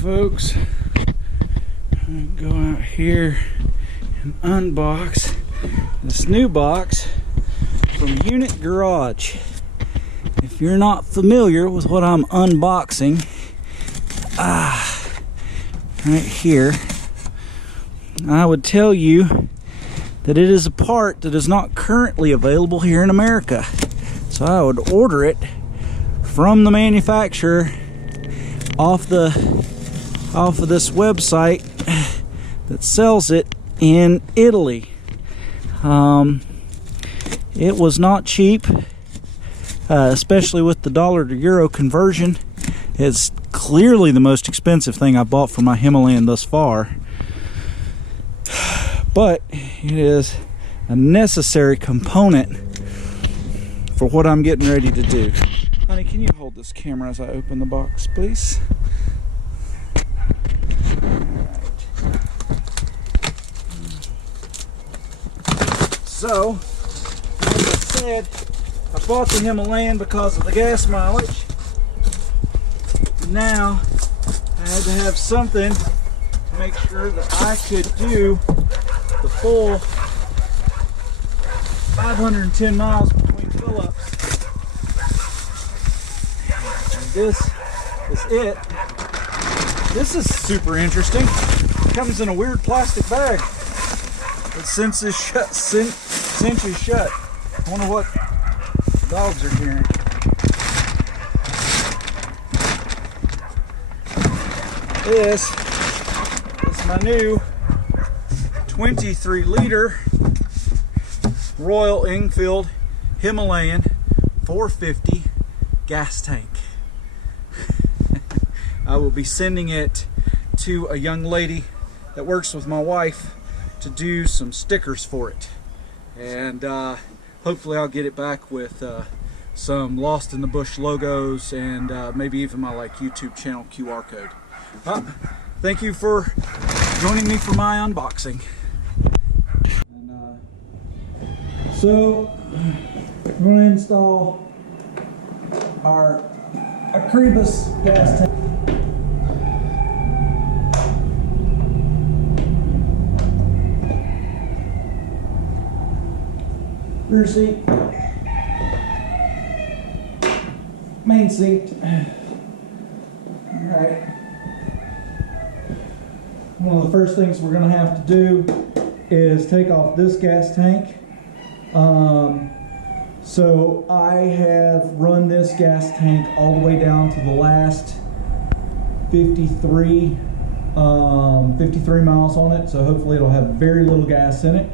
folks, I'm gonna go out here and unbox this new box from Unit Garage. If you're not familiar with what I'm unboxing, right here, I would tell you that it is a part that is not currently available here in America. So I would order it from the manufacturer off of this website that sells it in Italy. It was not cheap, especially with the dollar to euro conversion. It's clearly the most expensive thing I bought for my Himalayan thus far, but it is a necessary component for what I'm getting ready to do. Honey, can you hold this camera as I open the box, please? So, like I said, I bought the Himalayan because of the gas mileage. Now, I had to have something to make sure that I could do the full 510 miles between fill-ups. And this is it. This is super interesting. It comes in a weird plastic bag. It cinches shut. I wonder what dogs are hearing. This is my new 23-liter Royal Enfield Himalayan 450 gas tank. I will be sending it to a young lady that works with my wife to do some stickers for it, and hopefully I'll get it back with some Lost in the Bush logos and maybe even my YouTube channel QR code. Thank you for joining me for my unboxing. And, so we're going to install our Akribus gas tank. Rear seat, main seat. Alright. One of the first things we're going to have to do is take off this gas tank. So I have run this gas tank all the way down to the last 53 miles on it, so hopefully it'll have very little gas in it.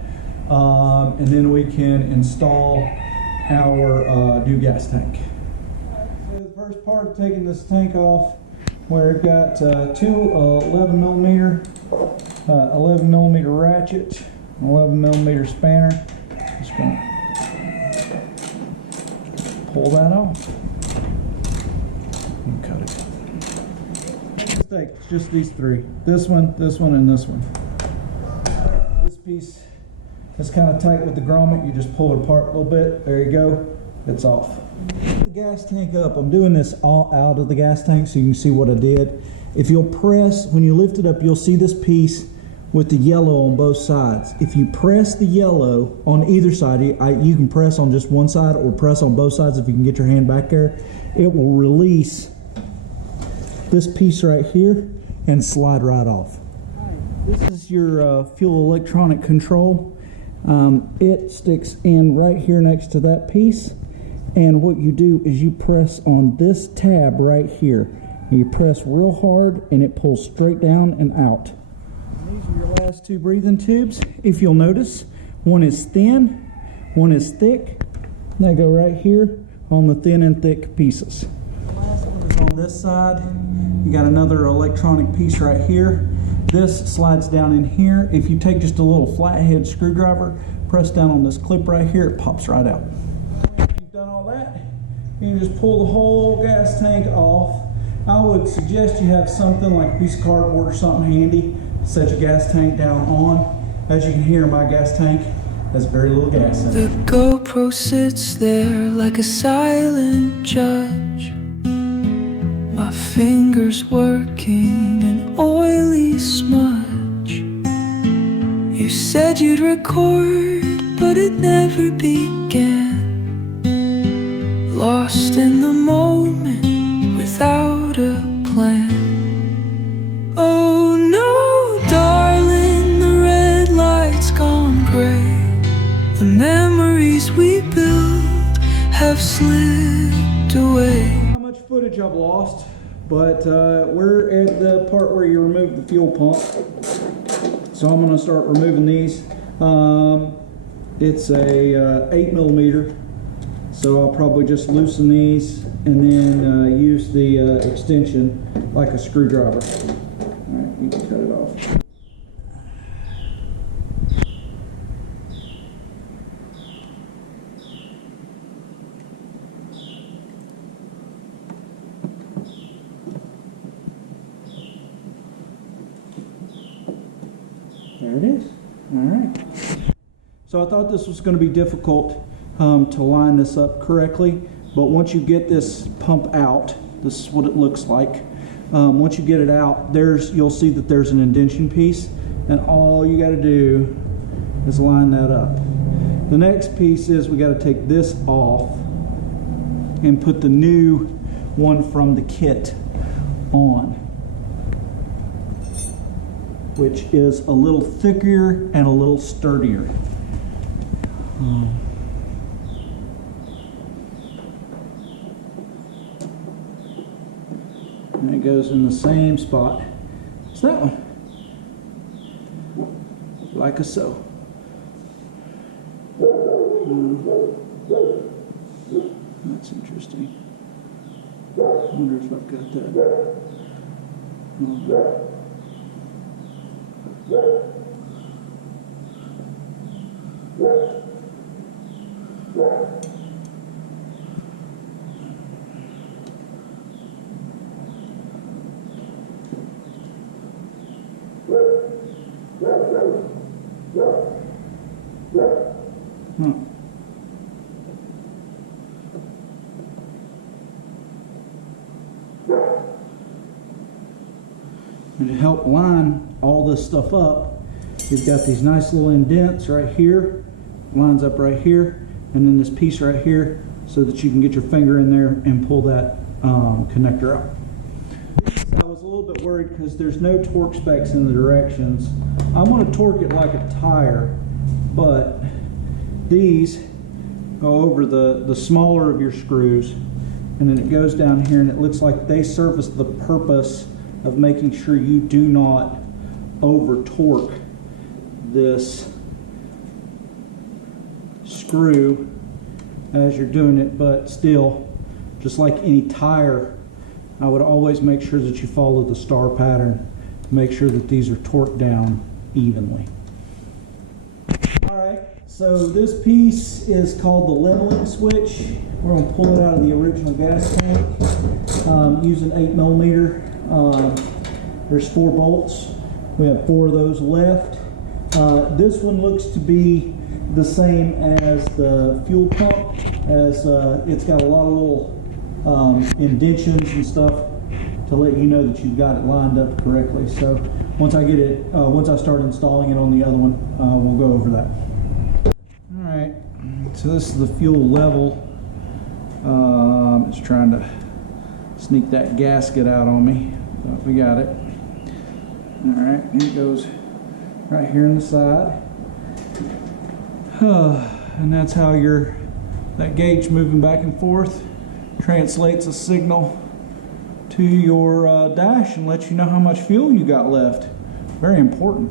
And then we can install our new gas tank. So the first part of taking this tank off, we've got two 11 millimeter ratchet, 11 millimeter spanner. Just gonna pull that off and cut it. It's just these three. This one, and this one. This piece is kind of tight with the grommet. You just pull it apart a little bit. There you go. It's off. The gas tank up. I'm doing this all out of the gas tank so you can see what I did. If you'll press, when you lift it up, you'll see this piece with the yellow on both sides. If you press the yellow on either side, you can press on just one side or press on both sides if you can get your hand back there. It will release this piece right here and slide right off. This is your fuel electronic control. It sticks in right here next to that piece, and what you do is you press on this tab right here. You press real hard and it pulls straight down and out. And these are your last two breathing tubes. If you'll notice, one is thin, one is thick. They go right here on the thin and thick pieces. The last one is on this side. You got another electronic piece right here. This slides down in here. If you take just a little flathead screwdriver, press down on this clip right here, it pops right out. After you've done all that, you can just pull the whole gas tank off. I would suggest you have something like a piece of cardboard or something handy to set your gas tank down on. As you can hear, my gas tank has very little gas in it. The GoPro sits there like a silent judge, my fingers working and oily smudge. You said you'd record, but it never began. Lost in the moment without a plan. Oh no, darling, the red light's gone gray. The memories we built have slipped away. How much footage I've lost, but we're at the part where you remove the fuel pump. So I'm going to start removing these. It's a 8mm, so I'll probably just loosen these and then use the extension like a screwdriver. All right, you can cut it off. There it is. All right. So I thought this was going to be difficult to line this up correctly, but once you get this pump out, this is what it looks like. Once you get it out, you'll see that there's an indentation piece, and all you got to do is line that up. The next piece is we got to take this off and put the new one from the kit on, which is a little thicker and a little sturdier. And it goes in the same spot as that one, like so. That's interesting. I wonder if I've got that. And to help line all this stuff up, you've got these nice little indents right here, lines up right here, and then this piece right here, so that you can get your finger in there and pull that connector out. I was a little bit worried because there's no torque specs in the directions. I'm going to torque it like a tire, but these go over the smaller of your screws, and then it goes down here, and it looks like they service the purpose of making sure you do not over torque this screw as you're doing it, but still, just like any tire, I would always make sure that you follow the star pattern to make sure that these are torqued down evenly. Alright, so this piece is called the leveling switch. We're going to pull it out of the original gas tank using 8mm. There's 4 bolts. We have 4 of those left. This one looks to be the same as the fuel pump, as it's got a lot of little indentions and stuff to let you know that you've got it lined up correctly. So once I get it, once I start installing it on the other one, we'll go over that. All right, so this is the fuel level. It's trying to sneak that gasket out on me, but we got it. All right, and it goes right here in the side. And that's how that gauge moving back and forth translates a signal to your dash and lets you know how much fuel you got left. Very important.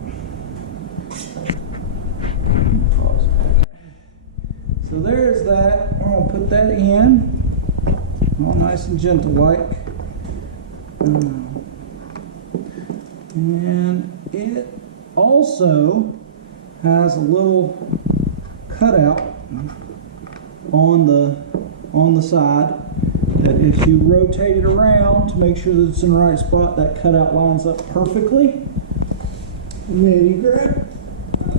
So there's that. I'm going to put that in, all nice and gentle like. And it also has a little cutout on the side that if you rotate it around to make sure that it's in the right spot, that cutout lines up perfectly. And then you grab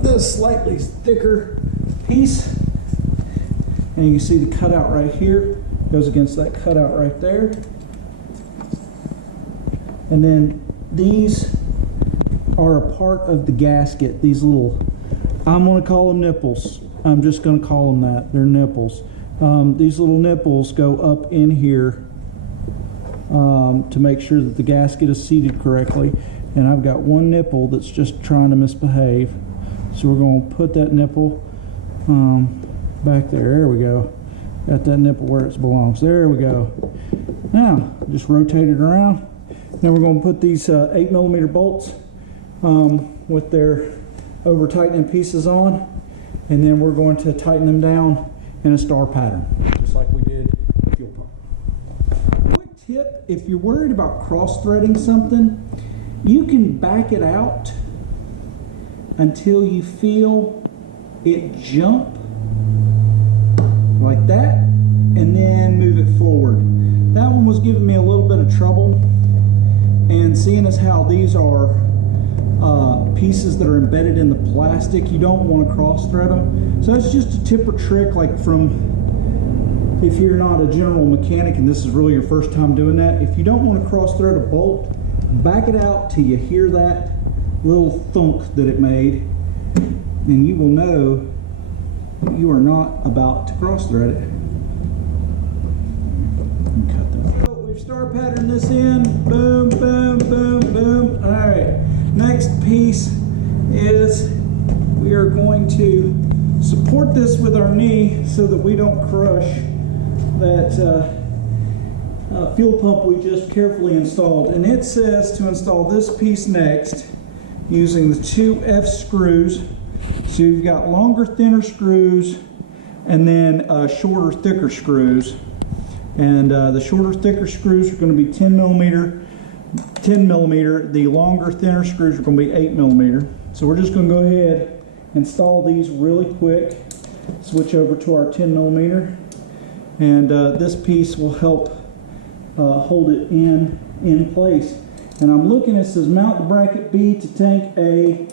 this slightly thicker piece, and you can see the cutout right here goes against that cutout right there. And then these are a part of the gasket. These little, I'm going to call them nipples. I'm just going to call them that. They're nipples. These little nipples go up in here to make sure that the gasket is seated correctly. And I've got one nipple that's just trying to misbehave. So we're going to put that nipple back there. There we go. Got that nipple where it belongs. There we go. Now, just rotate it around. Then we're going to put these 8mm bolts with their over tightening pieces on. And then we're going to tighten them down in a star pattern, just like we did the fuel pump. Quick tip, if you're worried about cross-threading something, you can back it out until you feel it jump like that, and then move it forward. That one was giving me a little bit of trouble, and seeing as how these are pieces that are embedded in the plastic, you don't want to cross thread them. So that's just a tip or trick, like from, if you're not a general mechanic and this is really your first time doing that, if you don't want to cross thread a bolt, back it out till you hear that little thunk that it made, and you will know that you are not about to cross thread it. Cut that. So we've star patterned this in. Boom, boom, boom, boom. All right. Next piece is we are going to support this with our knee so that we don't crush that fuel pump we just carefully installed. And it says to install this piece next using the 2 F screws. So you've got longer, thinner screws and then shorter, thicker screws. And the shorter, thicker screws are going to be 10 millimeter. The longer, thinner screws are going to be 8mm. So we're just going to go ahead and install these really quick. Switch over to our 10mm, and this piece will help hold it in place. And I'm looking, it says mount the bracket B to tank A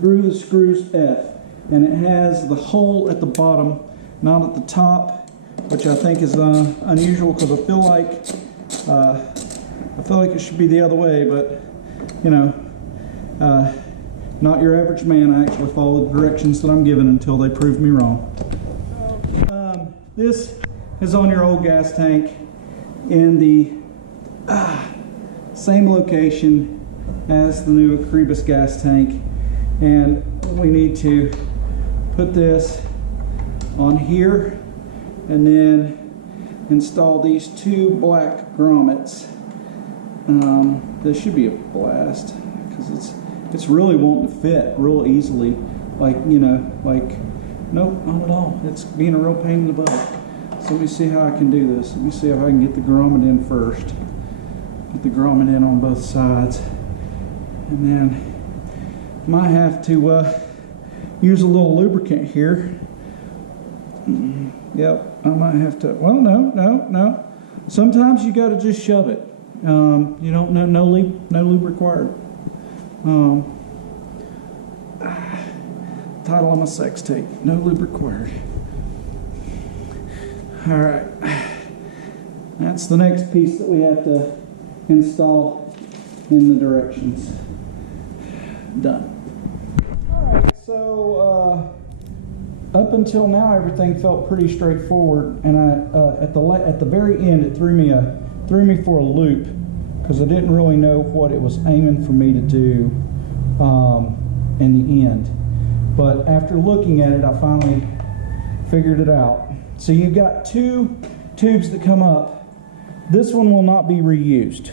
through the screws F, and it has the hole at the bottom, not at the top, which I think is unusual, because I feel like it should be the other way, but you know, not your average man. I actually follow the directions that I'm given until they prove me wrong. This is on your old gas tank in the same location as the new Acrebus gas tank, and we need to put this on here and then install these 2 black grommets. This should be a blast, because it's really wanting to fit real easily, like, you know, like, nope, not at all. It's being a real pain in the butt. So let me see how I can do this. Let me see if I can get the grommet in first. Get the grommet in on both sides, and then might have to use a little lubricant here. Yep, I might have to. Well, no. Sometimes you got to just shove it. You don't know, no lube required. Title of my sex tape: no lube required. All right, that's the next piece that we have to install in the directions. Done. All right, so up until now everything felt pretty straightforward, and I at the very end it threw me for a loop, because I didn't really know what it was aiming for me to do in the end. But after looking at it, I finally figured it out. So you've got 2 tubes that come up. This one will not be reused.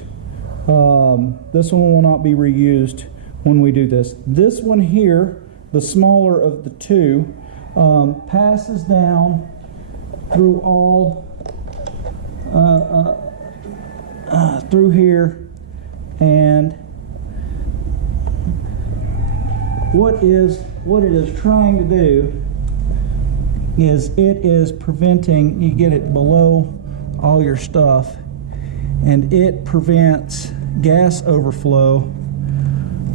This one will not be reused when we do this. This one here, the smaller of the 2, passes down through all through here, and what it is trying to do is it is preventing, you get it below all your stuff, and it prevents gas overflow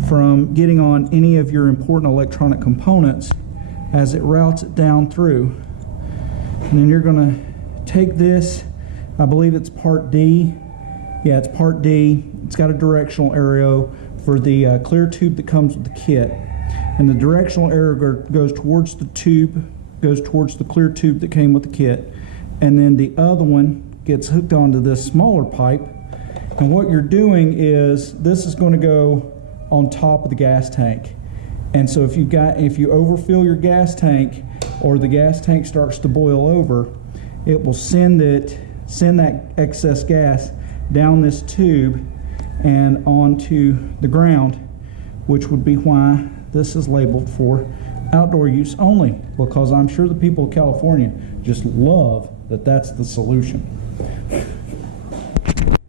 from getting on any of your important electronic components as it routes it down through. And then you're going to take this, I believe it's part D, Yeah, it's part D. It's got a directional arrow for the clear tube that comes with the kit. And the directional arrow goes towards the tube, goes towards the clear tube that came with the kit. And then the other one gets hooked onto this smaller pipe. And what you're doing is, this is going to go on top of the gas tank. And so if you overfill your gas tank, or the gas tank starts to boil over, it will send that excess gas down this tube and onto the ground, which would be why this is labeled for outdoor use only, because I'm sure the people of California just love that that's the solution.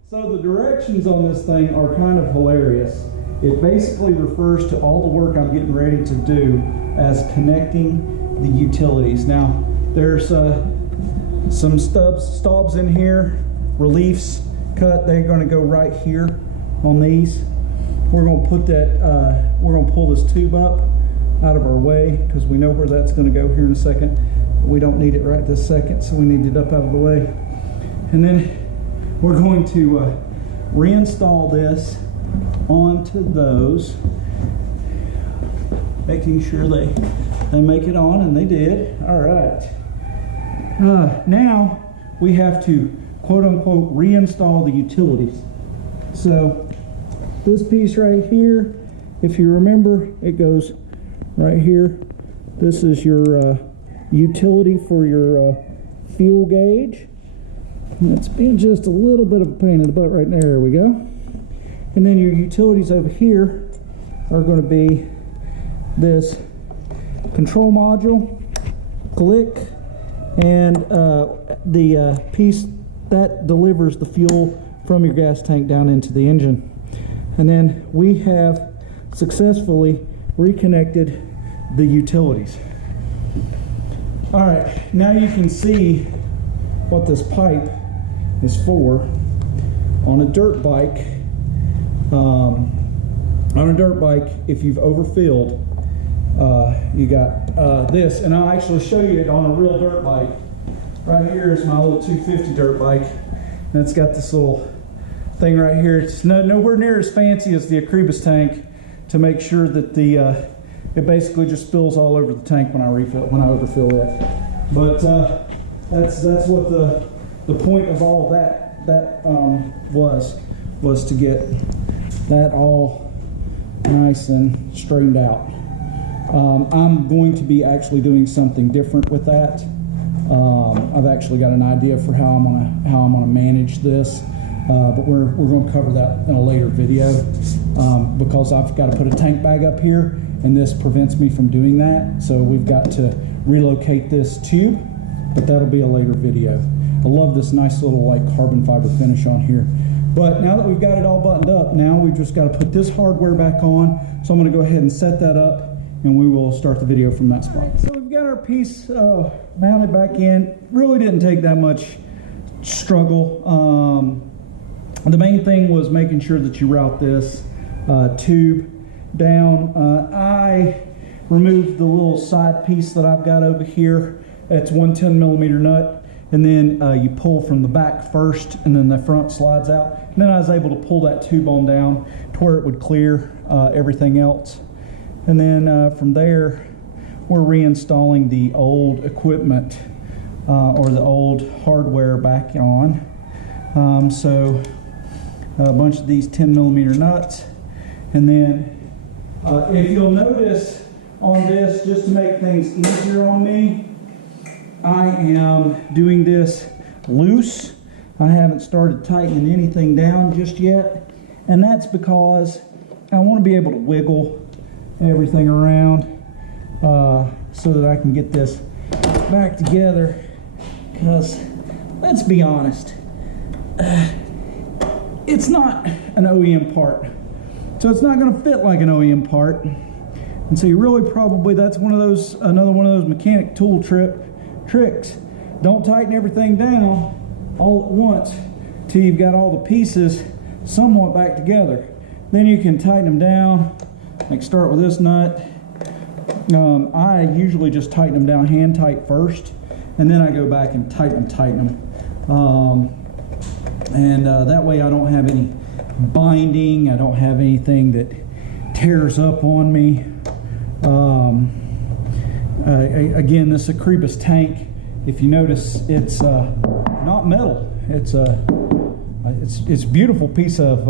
So the directions on this thing are kind of hilarious. It basically refers to all the work I'm getting ready to do as connecting the utilities. Now, there's some stubs in here, reliefs cut. They're going to go right here on these. We're going to put that, we're going to pull this tube up out of our way because we know where that's going to go here in a second. We don't need it right this second, so we need it up out of the way. And then we're going to reinstall this onto those, making sure they make it on, and they did. All right. Now we have to quote unquote reinstall the utilities. So this piece right here, if you remember, it goes right here. This is your utility for your fuel gauge. And it's been just a little bit of a pain in the butt right there. There we go. And then your utilities over here are going to be this control module, click, and the piece that delivers the fuel from your gas tank down into the engine. And then we have successfully reconnected the utilities. All right, now you can see what this pipe is for. On a dirt bike, if you've overfilled, you got this, and I'll actually show you it on a real dirt bike. Right here is my little 250 dirt bike, and it's got this little thing right here. It's nowhere near as fancy as the Akribus tank, to make sure that it basically just spills all over the tank when I overfill it. But that's what the point of all that was to get that all nice and straightened out. I'm going to be actually doing something different with that. I've actually got an idea for how I'm gonna manage this, but we're going to cover that in a later video, because I've got to put a tank bag up here, and this prevents me from doing that. So we've got to relocate this tube, but that'll be a later video. I love this nice little like carbon fiber finish on here. But now that we've got it all buttoned up, now we've just got to put this hardware back on. So I'm going to go ahead and set that up, and we will start the video from that spot. So we've got our piece mounted back in. Really didn't take that much struggle. The main thing was making sure that you route this tube down. I removed the little side piece that I've got over here. It's 110mm nut. And then you pull from the back first, and then the front slides out. And then I was able to pull that tube on down to where it would clear everything else. And then from there, we're reinstalling the old equipment or the old hardware back on. So a bunch of these 10mm nuts. And then if you'll notice on this, just to make things easier on me, I am doing this loose. I haven't started tightening anything down just yet. And that's because I want to be able to wiggle everything around so that I can get this back together. Because let's be honest, it's not an OEM part. So it's not going to fit like an OEM part. And so you really probably, that's another one of those mechanic tool tricks. Don't tighten everything down all at once till you've got all the pieces somewhat back together. Then you can tighten them down. Like start with this nut. I usually just tighten them down hand tight first, and then I go back and tighten them. And that way I don't have any binding, I don't have anything that tears up on me. Again, this Akribis tank, if you notice, it's not metal. It's a beautiful piece of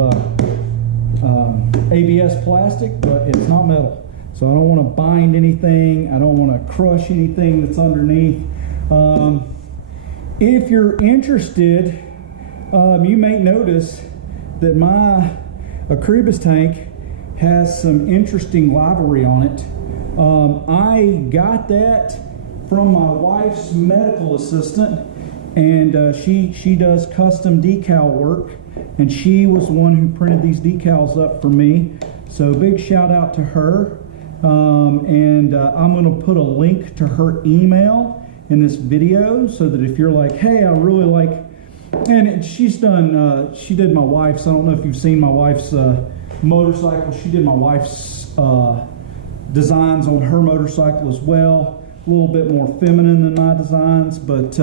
ABS plastic, but it's not metal. So I don't want to bind anything. I don't want to crush anything that's underneath. If you're interested, you may notice that my Akribis tank has some interesting livery on it. I got that from my wife's medical assistant, and she does custom decal work, and she was the one who printed these decals up for me. So big shout out to her. I'm going to put a link to her email in this video, so that if you're like, hey, I really like, and she's done, she did my wife's, I don't know if you've seen my wife's motorcycle. She did my wife's designs on her motorcycle as well. A little bit more feminine than my designs, but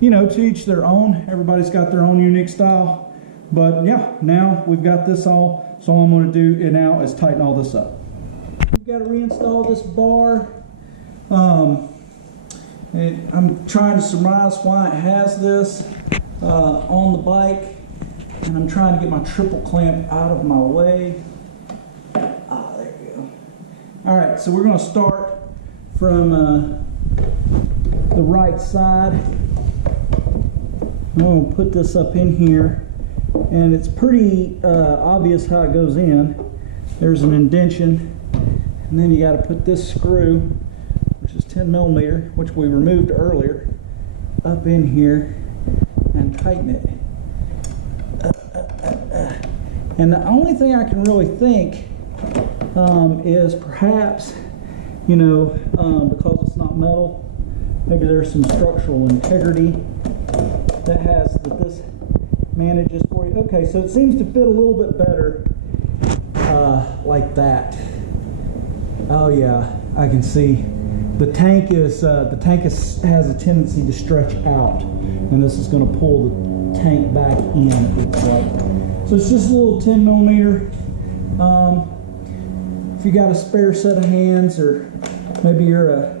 you know, to each their own. Everybody's got their own unique style. But yeah, now we've got this all, so all I'm going to do now is tighten all this up. We've got to reinstall this bar. I'm trying to surmise why it has this on the bike, and I'm trying to get my triple clamp out of my way. Ah, there you go. All right, so we're going to start from the right side. I'm going to put this up in here, and it's pretty obvious how it goes in. There's an indentation, and then you got to put this screw, which is 10 millimeter, which we removed earlier, up in here and tighten it. And the only thing I can really think is perhaps, you know, because it's not metal, maybe there's some structural integrity that this manages for you. Okay, so it seems to fit a little bit better like that. Oh yeah, I can see the tank has a tendency to stretch out, and this is going to pull the tank back in, it looks like. So it's just a little 10 millimeter. If you got a spare set of hands, or maybe you're a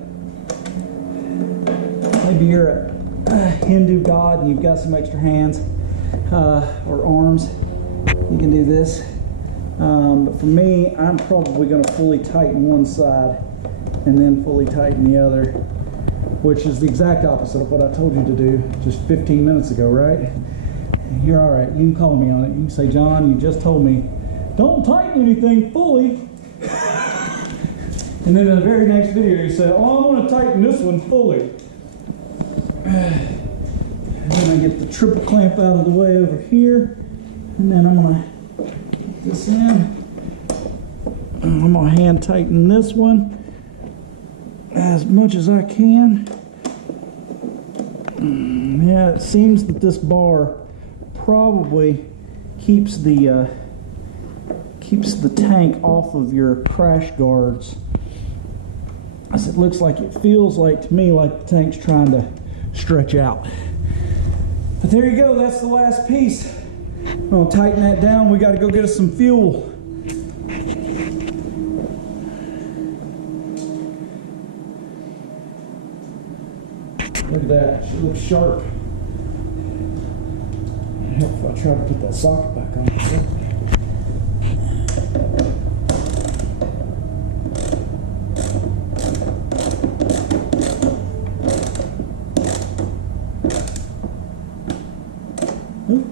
Hindu god and you've got some extra hands or arms, you can do this. But for me, I'm probably going to fully tighten one side and then fully tighten the other, which is the exact opposite of what I told you to do just 15 minutes ago, right? You're all right. You can call me on it. You can say, John, you just told me, don't tighten anything fully. And then in the very next video, you say, oh, I'm going to tighten this one fully. And then I get the triple clamp out of the way over here, and then I'm going to get this in. I'm going to hand tighten this one as much as I can. Yeah, it seems that this bar probably keeps the tank off of your crash guards. As it looks like, it feels like to me like the tank's trying to stretch out. But there you go, that's the last piece. I'm gonna tighten that down. We got to go get us some fuel. Look at that, she looks sharp. It'd help if I try to put that socket back on. Nope.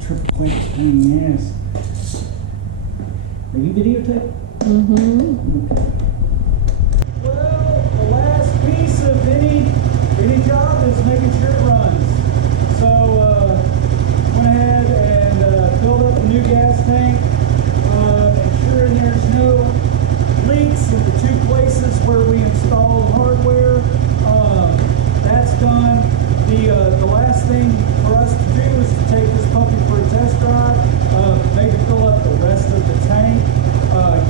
Triple clamp is pain in the ass. Are you videotaping? Mm-hmm. Okay. Well, the last piece of any job is making sure it runs. So went ahead and filled up the new gas tank, ensuring there's no leaks in the two places where we installed hardware. thing for us to do is to take this puppy for a test drive, maybe fill up the rest of the tank,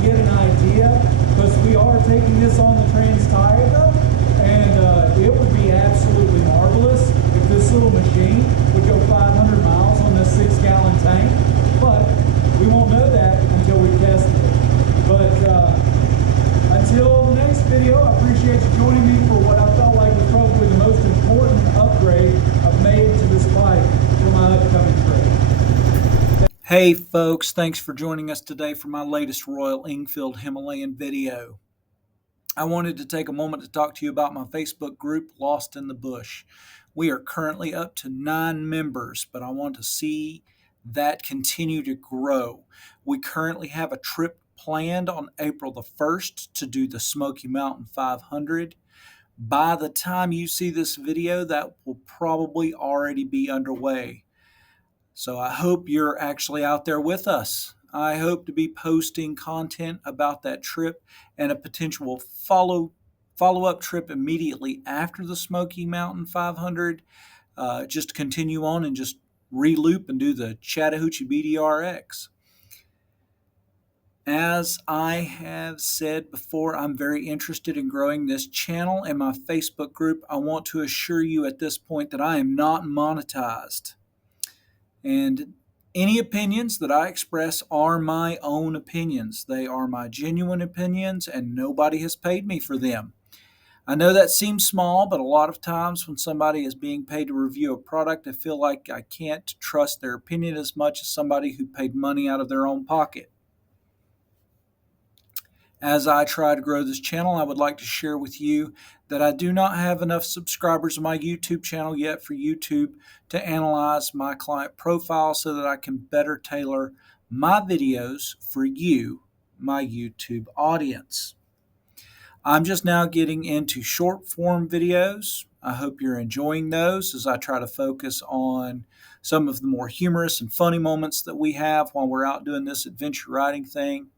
get an idea, because we are taking this on the Trans Taiga, and it would be absolutely marvelous if this little machine would go 500 miles on this 6-gallon tank, but we won't know that until we test it. But until the next video, I appreciate you joining me for what I felt like was probably the most important upgrade I've made to this bike for my upcoming trip. Hey folks, thanks for joining us today for my latest Royal Enfield Himalayan video. I wanted to take a moment to talk to you about my Facebook group, Lost in the Bush. We are currently up to 9 members, but I want to see that continue to grow. We currently have a trip planned on April the 1st to do the Smoky Mountain 500. By the time you see this video, that will probably already be underway. So I hope you're actually out there with us. I hope to be posting content about that trip and a potential follow-up trip immediately after the Smoky Mountain 500, just to continue on and just re-loop and do the Chattahoochee BDRX. As I have said before, I'm very interested in growing this channel and my Facebook group. I want to assure you at this point that I am not monetized. And any opinions that I express are my own opinions. They are my genuine opinions, and nobody has paid me for them. I know that seems small, but a lot of times when somebody is being paid to review a product, I feel like I can't trust their opinion as much as somebody who paid money out of their own pocket. As I try to grow this channel, I would like to share with you that I do not have enough subscribers on my YouTube channel yet for YouTube to analyze my client profile so that I can better tailor my videos for you, my YouTube audience. I'm just now getting into short form videos. I hope you're enjoying those as I try to focus on some of the more humorous and funny moments that we have while we're out doing this adventure riding thing.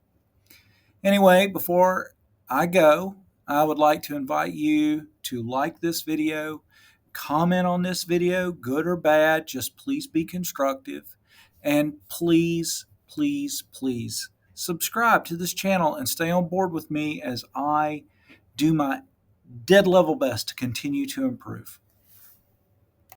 Anyway, before I go, I would like to invite you to like this video, comment on this video, good or bad, just please be constructive, and please, please, please subscribe to this channel and stay on board with me as I do my dead level best to continue to improve.